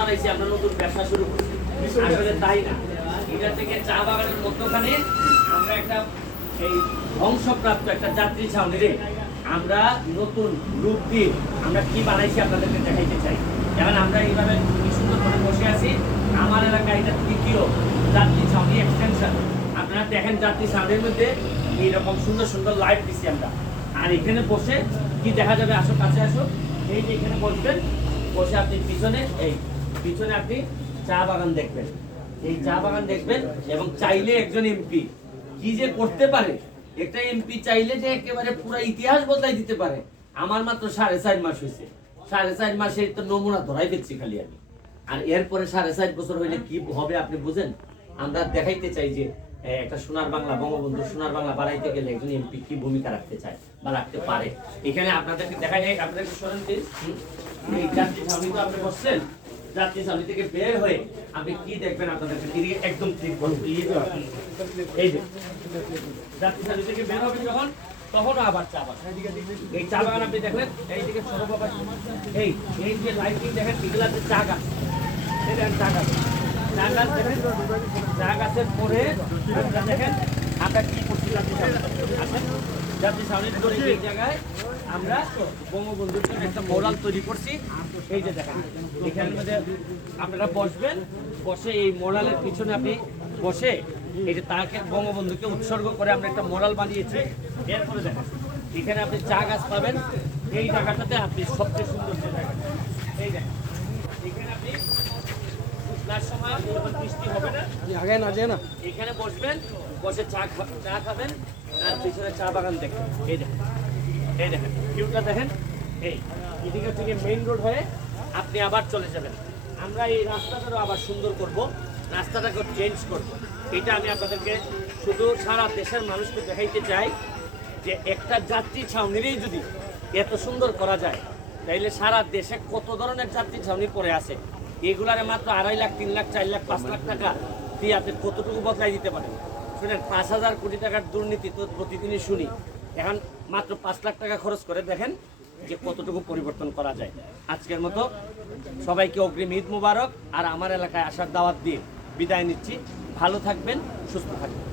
বানাইছি, আমরা নতুন ব্যবসা শুরু করছি। আসলে তাই না? এটা থেকে চা বাগানের মধ্যখানে আমরা একটা এই ধ্বংসপ্রাপ্ত একটা যাত্রী ছাউনি রে। আমরা নতুন রূপ দিয়ে আমরা কি বানাইছি আপনাদেরকে দেখাইতে চাই। যেমন আমরা এইভাবে কি সুন্দর করে বসে আছি। আমার এলাকায় এটা তৃতীয় যাত্রী ছাউনি এক্সটেনশন আপনারা দেখেন যাত্রী ছাউনির মধ্যে এইরকম সুন্দর সুন্দর লাইট দিচ্ছি আমরা। আর এখানে বসে কি দেখা যাবে? আসো, কাছে আসো। এই যে এখানে বসবেন, বসে আপনি পিছনে এই পিছনে আপনি চা বাগান দেখবেন। এই চা বাগান দেখবেন এবং চাইলে একজন এমপি। কি যে করতে পারে, একটা এমপি চাইলে যে একেবারে পুরো ইতিহাস বদলাই দিতে পারে। আমার মাত্র সাড়ে চার মাস হয়েছে। সাড়ে চার মাসে তো নমুনা ধরাই পেয়েছি খালি আমি। আর এরপরে সাড়ে চার বছর হইলে কি হবে আপনি বুঝেন? আমরা দেখাইতে চাই যে একটা সোনার বাংলা বঙ্গবন্ধু সোনার বাংলা বাড়াইতে গেলে একজন এমপি কি ভূমিকা রাখতে চায় বা রাখতে পারে? এখানে আপনাদেরকে দেখা যায় আপনাদেরকে শোনেন তো আপনি বসছেন। যাত্রী সামনে থেকে বের হয়ে আপনি কি দেখবেন আপনাদেরকে এদিকে একদম ঠিক এই যে, যাত্রী সামনে থেকে বের হবে যখন তখনও আবার চা বাগান। এই চা বাগান আপনি দেখলেন, এইদিকে এই এই যে লাইটিং দেখেন যে চা গাছ। চা গাছের পরে দেখেন আমরা কি করছি আসেন সামনের ধরে এই জায়গায় আমরা বঙ্গবন্ধুর জন্য একটা মোরাল তৈরি করছি। এই যে দেখেন, এখানের মধ্যে আপনারা বসবেন, বসে এই মোরালের পিছনে আপনি বসে এই যে তাকে বঙ্গবন্ধুকে উৎসর্গ করে আমরা একটা মোরাল বানিয়েছি। এরপরে দেখেন, এখানে আপনি চা গাছ পাবেন। এই জায়গাটাতে আপনি সবচেয়ে সুন্দর যে জায়গা এই দেখেন, এখানে আপনি বৃষ্টি হবে। আগে না যে না। এখানে বসবেন, বসে চা চা খাবেন, আর পিছনে চা বাগান দেখবেন। এই দেখেন এই দেখেন, ভিউটা দেখেন। এই, এদিকে থেকে মেইন রোড হয়ে আপনি আবার চলে যাবেন। আমরা এই রাস্তাটারও আবার সুন্দর করব রাস্তাটাকে চেঞ্জ করব। এটা আমি আপনাদেরকে শুধু সারা দেশের মানুষকে দেখাইতে চাই যে একটা যাত্রী ছাউনিরই যদি এত সুন্দর করা যায়, তাইলে সারা দেশে কত ধরনের যাত্রী ছাউনি পড়ে আছে? এগুলারে মাত্র আড়াই লাখ, তিন লাখ, চার লাখ, পাঁচ লাখ টাকা দিয়ে আপনি কতটুকু বদলাই দিতে পারেন? শুনেন, পাঁচ হাজার কোটি টাকার দুর্নীতি তো প্রতিদিনই শুনি। এখন মাত্র পাঁচ লাখ টাকা খরচ করে দেখেন যে কতটুকু পরিবর্তন করা যায়। আজকের মতো সবাইকে অগ্রিম ঈদ মুবারক। আর আমার এলাকায় আসার দাওয়াত দিয়ে বিদায় নিচ্ছি। ভালো থাকবেন, সুস্থ থাকবেন।